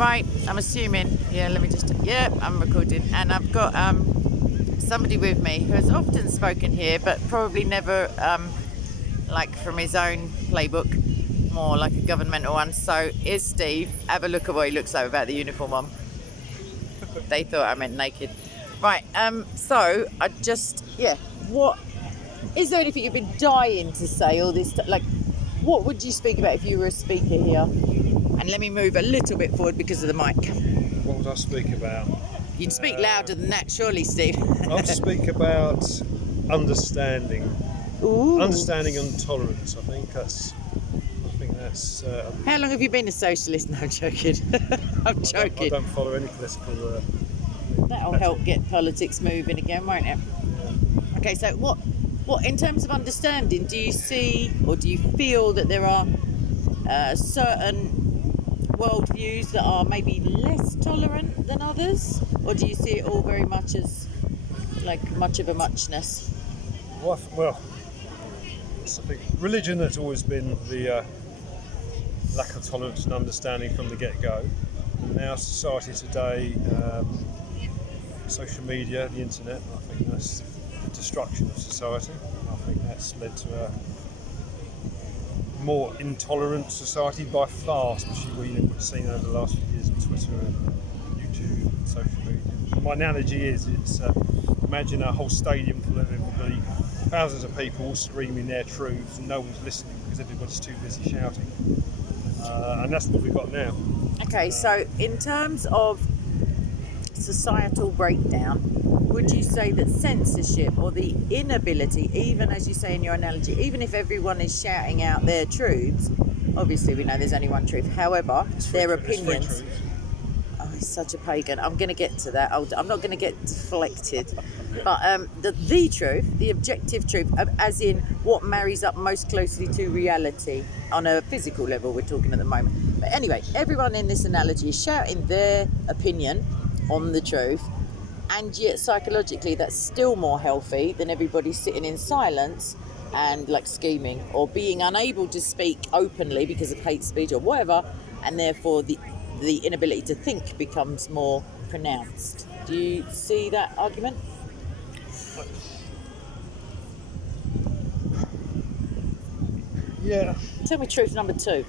Right, I'm assuming. Yeah, let me just. Yeah, I'm recording, and I've got somebody with me who has often spoken here, but probably never like from his own playbook, more like a governmental one. So here's Steve. Have a look at what he looks like without the uniform on. They thought I meant naked. Right. So I just What is there anything you've been dying to say? All this like, what would you speak about if you were a speaker here? And let me move a little bit forward because of the mic. What would I speak about? You'd speak louder than that, surely, Steve. I'll speak about understanding. Ooh. Understanding and tolerance. I think that's. How long have you been a socialist? No, I'm joking. I'm joking. I don't follow any political. That'll help get politics moving again, won't it? Yeah. Okay, so what in terms of understanding, do you see or do you feel that there are certain worldviews that are maybe less tolerant than others, or do you see it all very much as like much of a muchness? Well, I think religion has always been the lack of tolerance and understanding from the get-go. And now society today, social media, the internet, I think that's the destruction of society. I think that's led to a more intolerant society by far, especially what we've seen over the last few years on Twitter and YouTube and social media. My analogy is, it's imagine a whole stadium full of everybody, thousands of people all screaming their truths and no one's listening because everybody's too busy shouting. And that's what we've got now. Okay, so in terms of societal breakdown, would you say that censorship or the inability, even as you say in your analogy, even if everyone is shouting out their truths, obviously we know there's only one truth, however, their opinions... Oh, he's such a pagan. I'm going to get to that. I'm not going to get deflected. But the truth, the objective truth, as in what marries up most closely to reality on a physical level we're talking at the moment. But anyway, everyone in this analogy is shouting their opinion on the truth, and yet psychologically that's still more healthy than everybody sitting in silence and like scheming or being unable to speak openly because of hate speech or whatever, and therefore the inability to think becomes more pronounced. Do you see that argument? Yeah. Tell me truth number 2.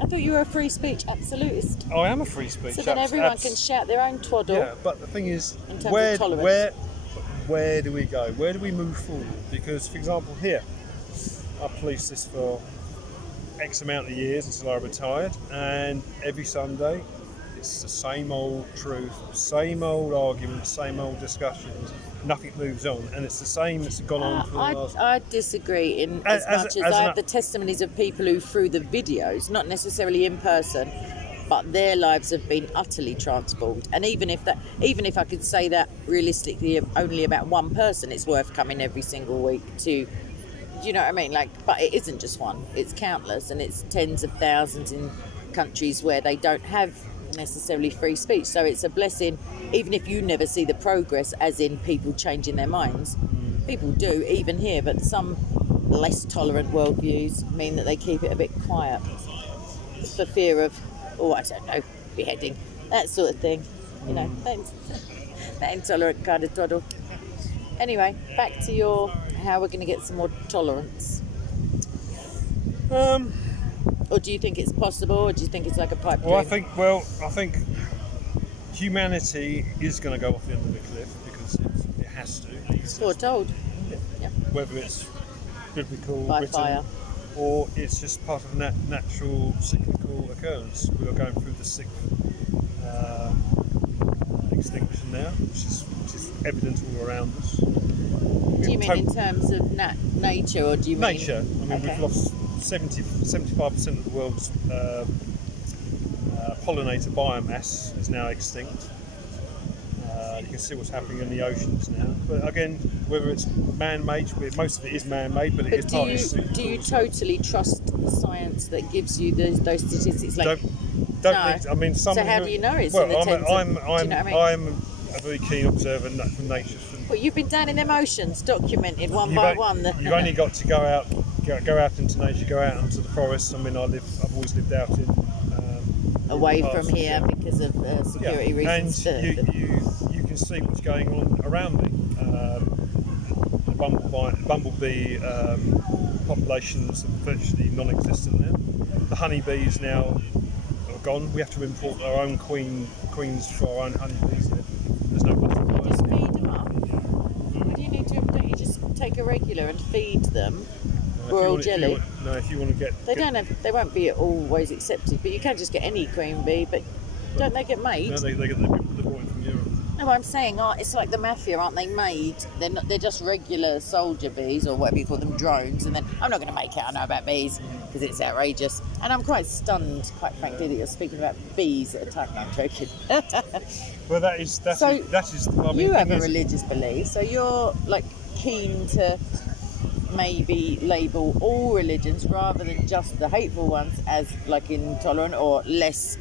I thought you were a free speech absolutist. I am a free speech. So then everyone can shout their own twaddle. Yeah, but the thing is, in terms of tolerance. where do we go? Where do we move forward? Because, for example, here, I policed this for X amount of years until I retired, and every Sunday it's the same old truth, same old arguments, same old discussions. Nothing moves on, and it's the same that's gone on for the last... I disagree in as much as I have the testimonies of people who, through the videos, not necessarily in person, but their lives have been utterly transformed. And even if I could say that realistically only about one person, it's worth coming every single week to... Do you know what I mean? Like, but it isn't just one. It's countless, and it's tens of thousands in countries where they don't have necessarily free speech. So it's a blessing, even if you never see the progress, as in people changing their minds. People do, even here, but some less tolerant worldviews mean that they keep it a bit quiet for fear of, I don't know, beheading, that sort of thing. You know, that intolerant kind of twaddle. Anyway, back to your how we're going to get some more tolerance. Or do you think it's possible, or do you think it's like a pipe dream? I think humanity is going to go off the end of the cliff because it has to. It's foretold. Yeah. Whether it's biblical, by written, fire, or it's just part of natural cyclical occurrence. We are going through the 6th extinction now, which is evident all around us. Do you mean in terms of nature, or do you mean... Nature. I mean, we've lost 75% of the world's pollinator biomass is now extinct. You can see what's happening in the oceans now. But again, whether it's man-made, most of it is man-made, but it is partly cyclical. Do you totally trust the science that gives you those statistics? Like, I mean, some. So how do you know it's in the tens of... Do you know what I mean? I'm a very keen observer from nature. But you've been down in them oceans, documented one by one. You've only got to go out go out into nature, go out into the forest. I mean, I've always lived out in Away rural from parts, here because of security reasons. And you can see what's going on around me. The bumblebee populations are virtually non-existent now. The honeybees now are gone. We have to import our own queens for our own honeybees. There's no butterflies. Just feed them up. What do you need to? Don't you just take a regular and feed them? Royal jelly. If you want to get, They won't be always accepted, but you can just get any queen bee. But don't they get made? No, they get the brought in from Europe. No, I'm saying, it's like the mafia, aren't they made? They're not. They're just regular soldier bees, or whatever you call them, drones. And then I'm not going to make out I know about bees because it's outrageous. And I'm quite stunned, quite frankly, that you're speaking about bees at a time. No, I'm joking. Well, that is. I mean, you have a religious belief, so you're like keen to maybe label all religions rather than just the hateful ones as like intolerant or less,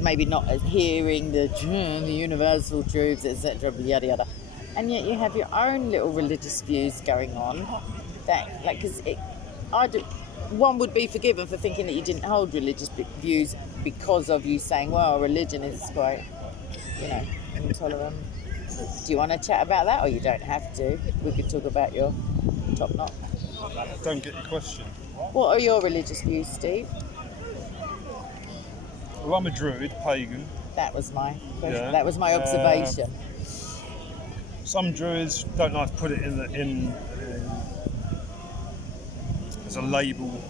maybe not adhering the universal truths, etc. Yada yada. And yet you have your own little religious views going on. That because one would be forgiven for thinking that you didn't hold religious views because of you saying, well, religion is quite, intolerant. Do you want to chat about that, or you don't have to? We could talk about your top knot. I don't get your question. What are your religious views, Steve? Well, I'm a druid, pagan. That was my question. Yeah. That was my observation. Some druids don't like to put it in as a label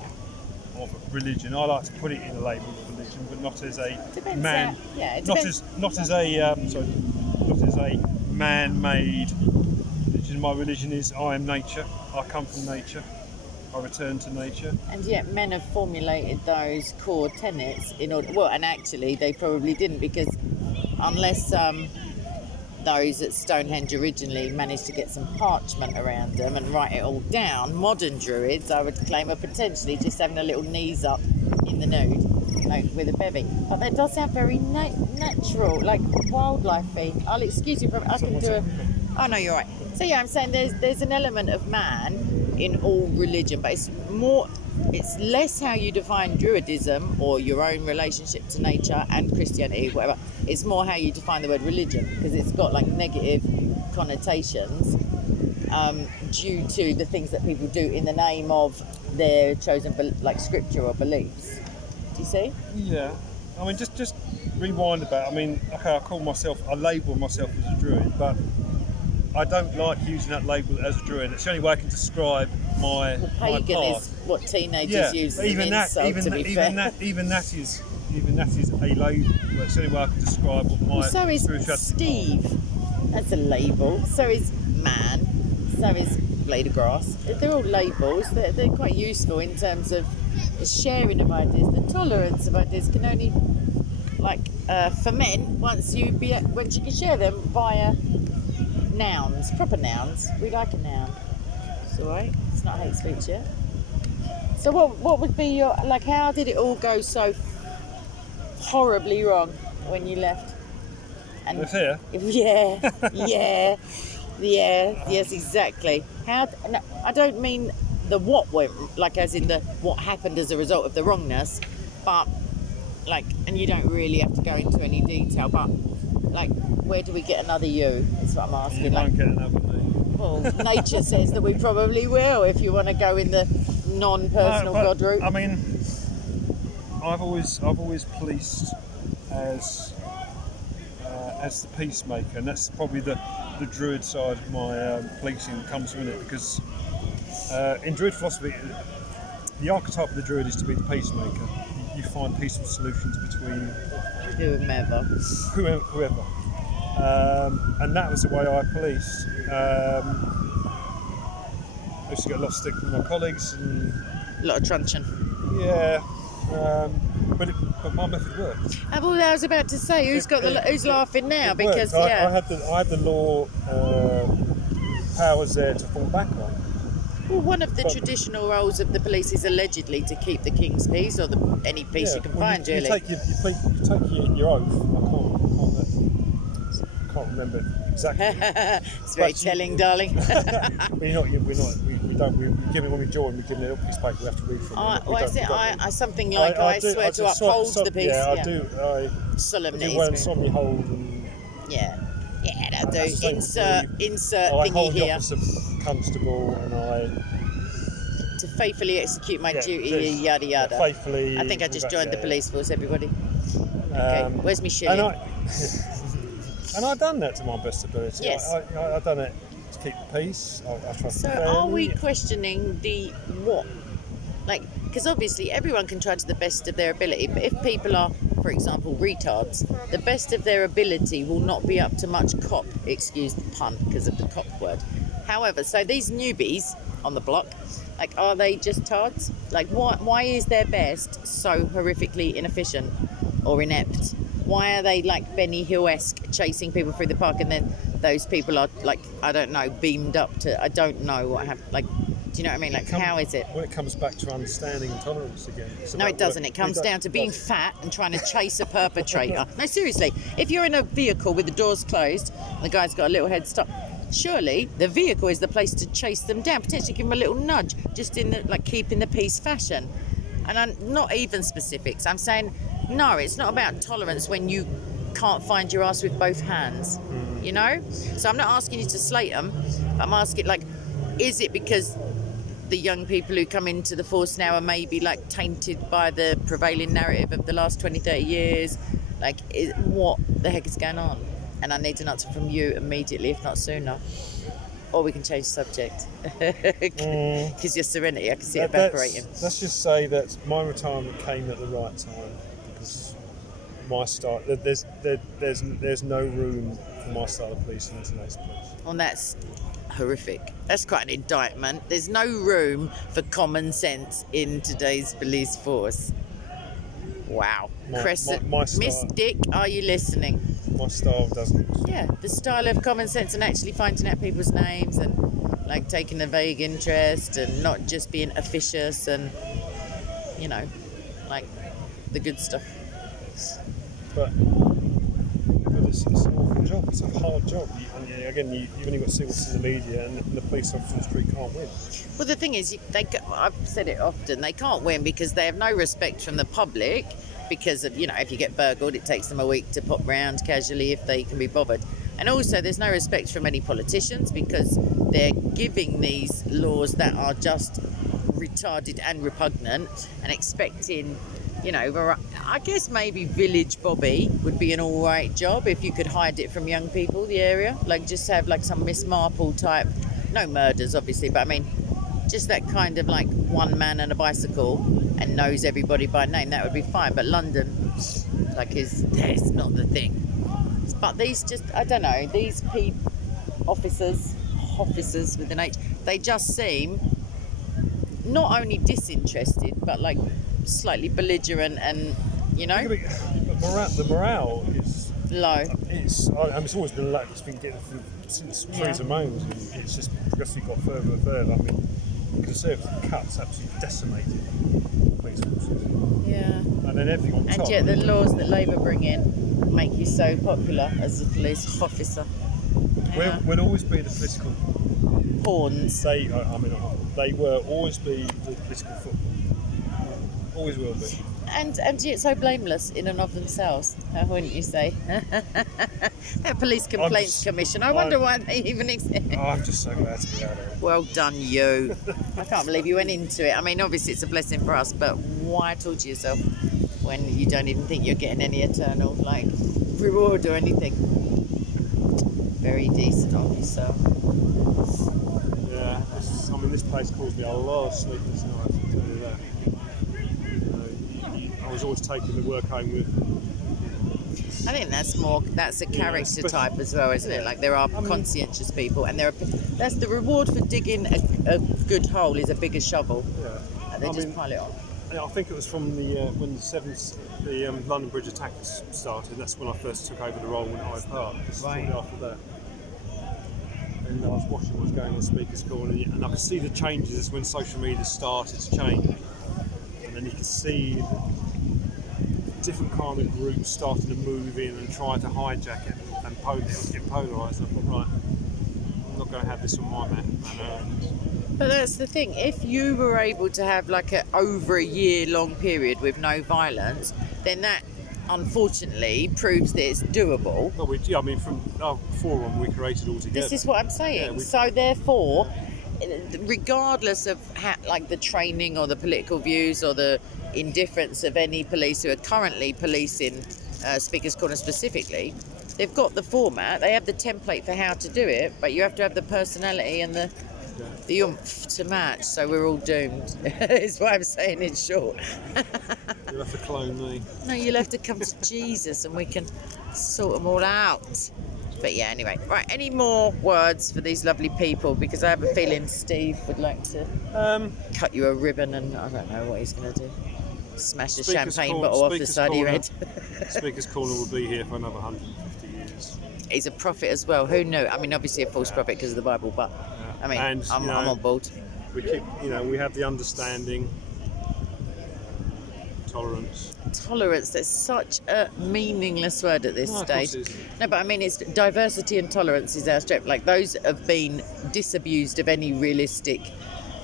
of religion. I like to put it in a label of religion, but not as a Depends man. it Not depends. as a man-made religion. My religion is I am nature. I come from nature. I return to nature. And yet men have formulated those core tenets in order. Well, and actually they probably didn't, because unless those at Stonehenge originally managed to get some parchment around them and write it all down, modern druids, I would claim, are potentially just having a little knees up in the nude, like with a bevy. But that does sound very natural, like wildlife-y. I'll excuse you from. I can do a. Oh no, you're right. So yeah, I'm saying there's an element of man in all religion, but it's less how you define Druidism or your own relationship to nature and Christianity, whatever. It's more how you define the word religion, because it's got like negative connotations due to the things that people do in the name of their chosen scripture or beliefs. Do you see? Yeah. I mean, just rewind about. I mean, okay, I label myself as a druid, but I don't like using that label as a druid. It's the only way I can describe my Pagan path. is what teenagers use as an insult, even that is a label. It's the only way I can describe what my so is spirituality Steve. That's a label. So is man. So is blade of grass. They're all labels. They're quite useful in terms of the sharing of ideas. The tolerance of ideas can only ferment once you can share them via nouns, proper nouns. We like a noun. It's alright. It's not hate speech yet. So what would be your, how did it all go so horribly wrong when you left? And With here? Yeah, yes, exactly. I don't mean the what went, as in the what happened as a result of the wrongness, but and you don't really have to go into any detail, but where do we get another you? That's what I'm asking. You won't get another me. Well, nature says that we probably will, if you want to go in the non-personal God route. I mean, I've always policed as the peacemaker, and that's probably the druid side of my policing that comes from it, because in druid philosophy, the archetype of the druid is to be the peacemaker. You find peaceful solutions between whoever. And that was the way I policed. I used to get a lot of stick from my colleagues. And, a lot of truncheon. Yeah, but my method worked. Well, I was about to say, who's laughing now? Because I had the law powers there to fall back on. Well, one of the traditional roles of the police is allegedly to keep the king's peace, or any peace you can find, you really. take your oath. I can't remember exactly. It's very telling, darling. We know don't. We give it when we join. We give it a little piece of paper we have to read from. What is it? Something like I swear to uphold the peace. Yeah, I do. Solemnity. I solemnly hold. And, yeah, that'll do. Insert thingy I hold the here. office of constable, and to faithfully execute my duty, yada yada. Faithfully. I think I just joined the police force. Everybody. Okay. Where's my shilling? And I've done that to my best ability. Yes. I've done it to keep the peace. I trust. So are we questioning the what? Like, because obviously everyone can try to the best of their ability, but if people are, for example, retards, the best of their ability will not be up to much cop, excuse the pun because of the cop word. However, so these newbies on the block, like, are they just tards? Like, why is their best so horrifically inefficient or inept? Why are they like Benny Hill-esque chasing people through the park, and then those people are like, I don't know, beamed up to, I don't know what happened. Like, do you know what I mean? Like, how is it? Well, it comes back to understanding and tolerance again. No, it doesn't. It comes down to being fat and trying to chase a perpetrator. No, seriously. If you're in a vehicle with the doors closed and the guy's got a little head start, surely the vehicle is the place to chase them down, potentially give them a little nudge, just in the, like, keeping the peace fashion. And I'm not even specifics. I'm saying, no, it's not about tolerance when you can't find your ass with both hands, you know? So I'm not asking you to slate them. I'm asking, like, is it because the young people who come into the force now are maybe, like, tainted by the prevailing narrative of the last 20, 30 years? Like, what the heck is going on? And I need an answer from you immediately, if not sooner. Or we can change the subject. Because your serenity, I can see it evaporating. Let's just say that my retirement came at the right time, because my style, there's no room for my style of policing in today's police. And that's horrific. That's quite an indictment. There's no room for common sense in today's police force. Wow. Crescent. My style, Miss Dick, are you listening? My style doesn't. Yeah, the style of common sense and actually finding out people's names and, like, taking a vague interest and not just being officious and, you know, like, the good stuff. But it's an awful job. It's a hard job. You've only got to see what's in the media, and the police officer on the street can't win. Well, the thing is, I've said it often, they can't win because they have no respect from the public, because of, you know, if you get burgled, it takes them a week to pop round casually if they can be bothered. And also, there's no respect from any politicians because they're giving these laws that are just retarded and repugnant and expecting, you know, I guess maybe Village Bobby would be an all right job if you could hide it from young people, the area. Like, just have, like, some Miss Marple type, no murders, obviously, but I mean, just that kind of, like, one man and a bicycle and knows everybody by name, that would be fine. But London, like, that's not the thing. But these just, I don't know, these officers with an H, they just seem not only disinterested, but, like, slightly belligerent and, you know. The morale is low. It's always been low. It's been getting since Theresa May's, and it's just progressively got further and further. I mean, the Conservative cuts absolutely decimated police forces. Yeah. And then everything on top. And yet the laws that Labour bring in make you so popular as a police officer. Yeah. We'll always be the political pawns. They will always be the political football. Always will be. And yet so blameless in and of themselves, wouldn't you say? That Police Complaints Commission, I wonder why they even exist. Oh, I'm just so glad to be out of it. Well done, you. I can't believe you went into it. I mean, obviously it's a blessing for us, but why torture yourself when you don't even think you're getting any eternal, like, reward or anything? Very decent of yourself. Yeah, I mean, this place caused me a lot of sleepless nights, I'll tell you that. I was always taking the work home with me. I think that's a character type as well, isn't it? Like, there are conscientious people, and that's the reward for digging a good hole is a bigger shovel. Yeah. And they just pile it on. I think it was from when the London Bridge attackers started. That's when I first took over the role in Hyde Park. Right. After that. And I was watching what was going on Speaker's Corner, and I could see the changes when social media started to change. And then you could see different kind of groups starting to move in and try to hijack it and get polarised. And I thought, right, I'm not going to have this on my map. And But that's the thing. If you were able to have like over a year long period with no violence, then that unfortunately proves that it's doable. Well, I mean, from our forum we created all together. This is what I'm saying. Yeah, so therefore, regardless of like the training or the political views or the indifference of any police who are currently policing Speaker's Corner specifically, they've got the format, they have the template for how to do it, but you have to have the personality and the oomph to match, so we're all doomed, is what I'm saying in short. You'll have to clone me. No, you'll have to come to Jesus and we can sort them all out. But yeah, anyway. Right, any more words for these lovely people? Because I have a feeling Steve would like to cut you a ribbon and I don't know what he's going to do. Smash a champagne bottle off the side of your head. Speaker's Corner will be here for another 150 years. He's a prophet as well. Who knew? I mean, obviously a false prophet because of the Bible, but I mean, and, I'm on board. We keep, we have the understanding, tolerance. Tolerance, that's such a meaningless word at this No, stage. of course it isn't. No, but I mean, it's diversity and tolerance is our strength. Like those have been disabused of any realistic,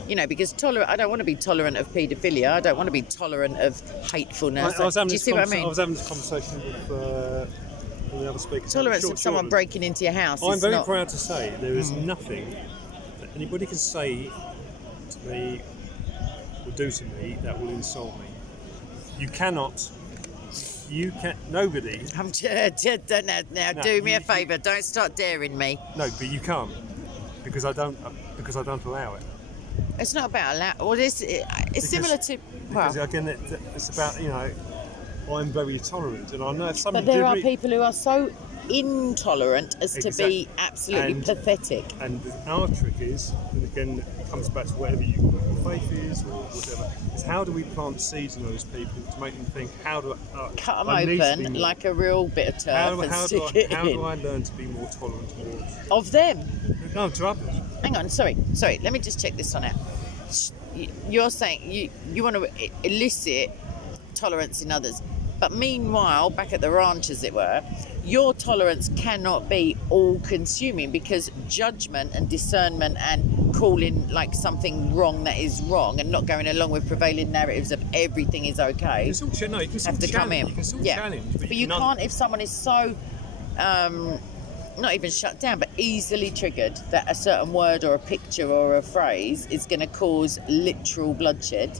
because I don't want to be tolerant of paedophilia. I don't want to be tolerant of hatefulness. Do you see what I mean? I was having this conversation with the other speakers. Tolerance of someone breaking into your house. I'm very proud to say there is nothing that anybody can say to me or do to me that will insult me. Nobody. I'm now do me a favour, don't start daring me. No, but you can't, because I don't allow it. It's not about allow. Well, it's similar to. Well, because again, it's about I'm very tolerant, and I know if somebody. But there are people who are so intolerant as to be absolutely pathetic. And our trick is, and again, it comes back to whatever your faith is or whatever, is how do we plant seeds in those people to make them think, how do I cut them open like a real bit of turf and stick it in. How do I learn to be more tolerant towards of them? No, to others. Hang on, sorry. Let me just check this one out. You're saying you want to elicit tolerance in others. But meanwhile, back at the ranch, as it were, your tolerance cannot be all-consuming because judgment and discernment and calling like something wrong that is wrong and not going along with prevailing narratives of everything is okay you can have to come in. You can still yeah, challenge, but you can't if someone is so not even shut down, but easily triggered that a certain word or a picture or a phrase is going to cause literal bloodshed.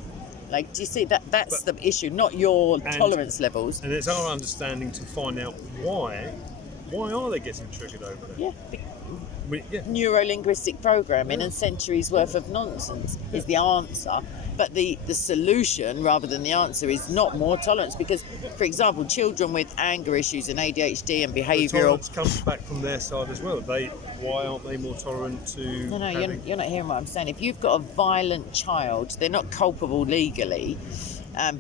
Like, do you see that's the issue, not your tolerance levels. And it's our understanding to find out why are they getting triggered over that? Yeah. Neuro-linguistic programming and centuries worth of nonsense is the answer. But the solution, rather than the answer, is not more tolerance. Because, for example, children with anger issues and ADHD and behavioural... The tolerance comes back from their side as well. Why aren't they more tolerant to... No, you're not hearing what I'm saying. If you've got a violent child, they're not culpable legally,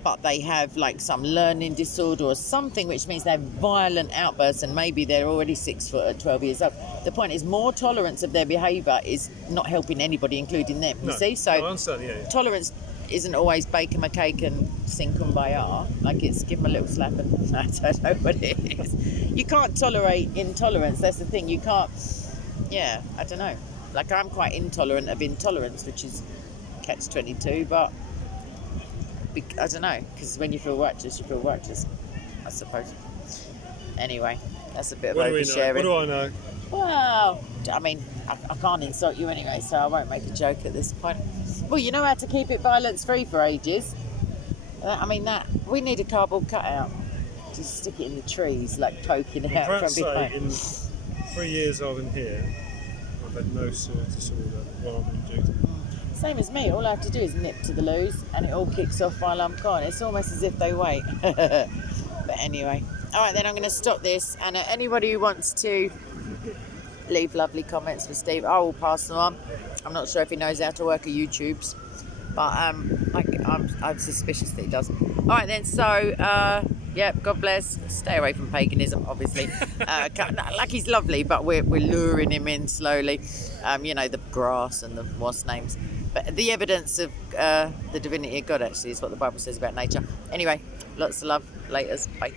but they have like some learning disorder or something, which means they have violent outbursts, and maybe they're already 6 foot at 12 years old. The point is, more tolerance of their behaviour is not helping anybody, including them. You see? So I understand, yeah. Tolerance isn't always bake them a cake and sing Kumbaya. Like, it's give them a little slap and I don't know what it is. You can't tolerate intolerance. That's the thing. You can't. Yeah, I don't know. Like, I'm quite intolerant of intolerance, which is catch-22, but I don't know, because when you feel righteous, you feel righteous, I suppose. Anyway, that's a bit of oversharing. What do I know? Well, I mean, I can't insult you anyway, so I won't make a joke at this point. Well, you know how to keep it violence-free for ages. We need a cardboard cutout. Just stick it in the trees, like poking out from behind. In 3 years I've been here, I've had no serious disorder while I'm in duty. Same as me. All I have to do is nip to the loos and it all kicks off while I'm gone. It's almost as if they wait. But anyway. All right, then I'm going to stop this. And anybody who wants to leave lovely comments for Steve, I will pass them on. I'm not sure if he knows how to work a YouTube's, but I'm suspicious that he does. All right, then. So, God bless. Stay away from paganism, obviously. Like, he's lovely, but we're luring him in slowly. The grass and the what's names. But the evidence of the divinity of God, actually, is what the Bible says about nature. Anyway, lots of love. Laters. Bye.